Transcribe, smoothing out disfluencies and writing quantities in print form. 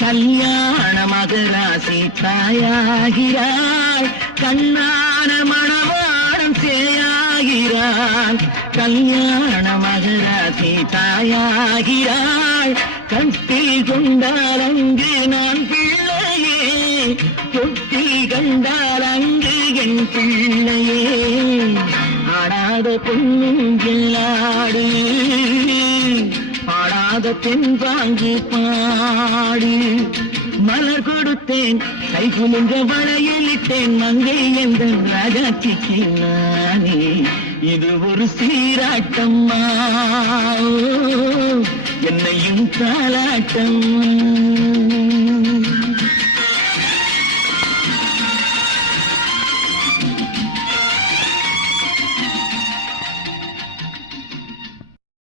கல்யாண மகராசி தாயாகிறாள் கண்ணான மணவாளம் சேயாகிறாள் கல்யாண மகராசி தாயாகிறாள் கட்டி கொண்டால் அங்கு நான் பிள்ளையே தொட்டி கண்டால் அங்கு என் பிள்ளையே ஆடாத பொன்னுங்களாடு பாடாத பெண் வாங்கி பாடு மலர் கொடுத்தேன் கை குலுங்க வளையலிட்டேன் மங்கை என்ற ராஜாத்திக்கு நானே இது ஒரு சீராட்டம்மா என்னையும் தாலாட்டம்மா